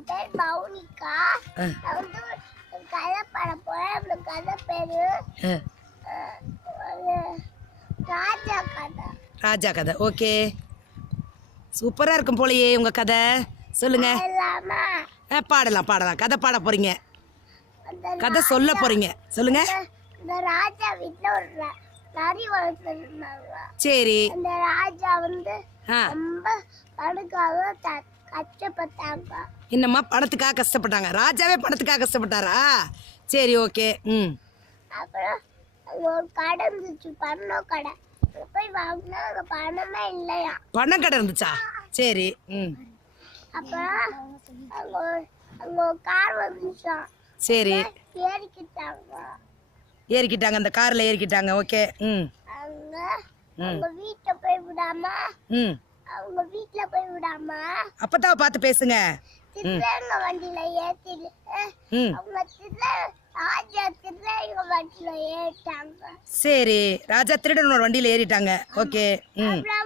என் பேர் மௌனிகா வந்து கதை பாட போறேன். அந்த கதை பேரு ராஜா கதை. ராஜா கதை. ஓகே. சூப்பராக இருக்கும் போலயே உங்கள் கதை. சொல்லுங்க. பாடலாம்? பாடலாம் கதை பாட போறீங்க. கதை சொல்ல போறீங்க. சொல்லுங்க. இந்த ராஜா வீட்டுல ஒரு நரி வளர்த்துருந்தாங்க. சரி. அந்த ராஜா வந்து ரொம்ப படுக்காக த- கஷ்டப்பட்டாங்க. என்னம்மா பணத்துக்காக கஷ்டப்பட்டாங்க? ராஜாவே பணத்துக்காக கஷ்டப்பட்டாரா? சரி ஓகே. ம். அப்புறம் ஒரு கடை இருந்துச்சு பணம் கடை. போய் வாங்கினா அங்க பணமே இல்லையா? பணம் கடை இருந்துச்சா? சரி ம். அப்புறம் அங்க அங்க ஒரு கார் வந்துச்சான் சரி. ஏறிக்கிட்டாங்க. ஏறிக்கிட்டாங்க அந்த காரில் ஏறிக்கிட்டாங்க. ஓகே ம். அங்க அவங்க வீட்டை போய் விடாம ம். அவங்க வீட்டுல போய் விடாம அப்பத்தாவை பார்த்து பேசுங்க. திருடங்க வண்டியில ஏத்திட்டு ம். அவங்க ராஜா திருடங்க வண்டியில ஏறிட்டாங்க. சரி ராஜா திருடன் ஒரு வண்டியில் ஏறிட்டாங்க. ஓகே அவங்கள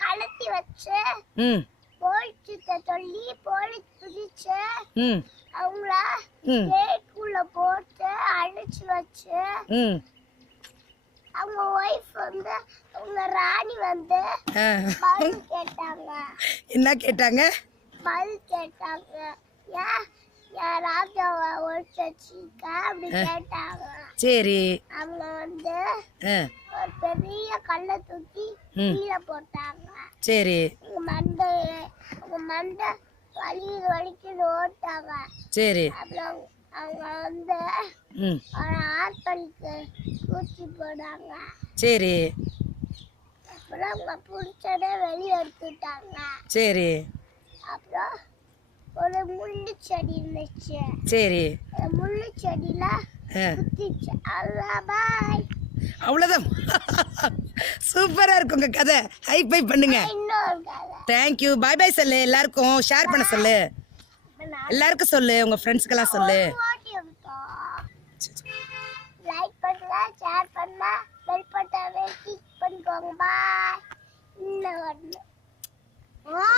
கலத்தி வச்சு ம். போலீஸ்கிட்ட சொல்லி போலீஸ் பிடிச்சு ம். அவங்கள கேக்குள்ள போட்டு அடிச்சு வச்சு ம். அவங்க ஒய்ஃப் வந்து அவங்க ராணி வந்து ஆ. பதில் கேட்டாங்க. என்ன கேட்டாங்க? பதில் கேட்டாங்க. ஏன் என் ராஜாவை ஒழிச்சு வச்சிருக்க அப்படி கேட்டாங்க. சரி. அவங்க வந்து ஒரு பெரிய கல்லை தூக்கி. கீழே போட்டாங்க. சரி. மண்டை அவங்க மண்டை வலி வலிக்கு ஓட்டாங்க. சரி. அப்புறம் அவங்க வந்து ஆட்களுக்கு ஊசி போடாங்க. சரி. அப்புறம் அவங்க பிடிச்சதே வெளியே எடுத்துட்டாங்க. சரி. அப்புறம் ஒரு முள்ளு செடி இருந்துச்சு. சரி. முள்ளு செடியில குத்திச்சு. அல்லா பாய் அவ்வளோதான் சூப்பராக இருக்கு உங்கள் கதை. ஹை பை பண்ணுங்க. தேங்க்யூ பாய் பாய் சொல்லு. எல்லாருக்கும் ஷேர் பண்ண சொல்லு. எல்லாருக்கும் சொல்லு. உங்கள் ஃப்ரெண்ட்ஸ்க்கெல்லாம் சொல்லு. Like பண்ணா ஷேர் பண்ணா பெல் பட்டனை கிளிக் பண்ணிக்கோங்க பாய் இன்னும்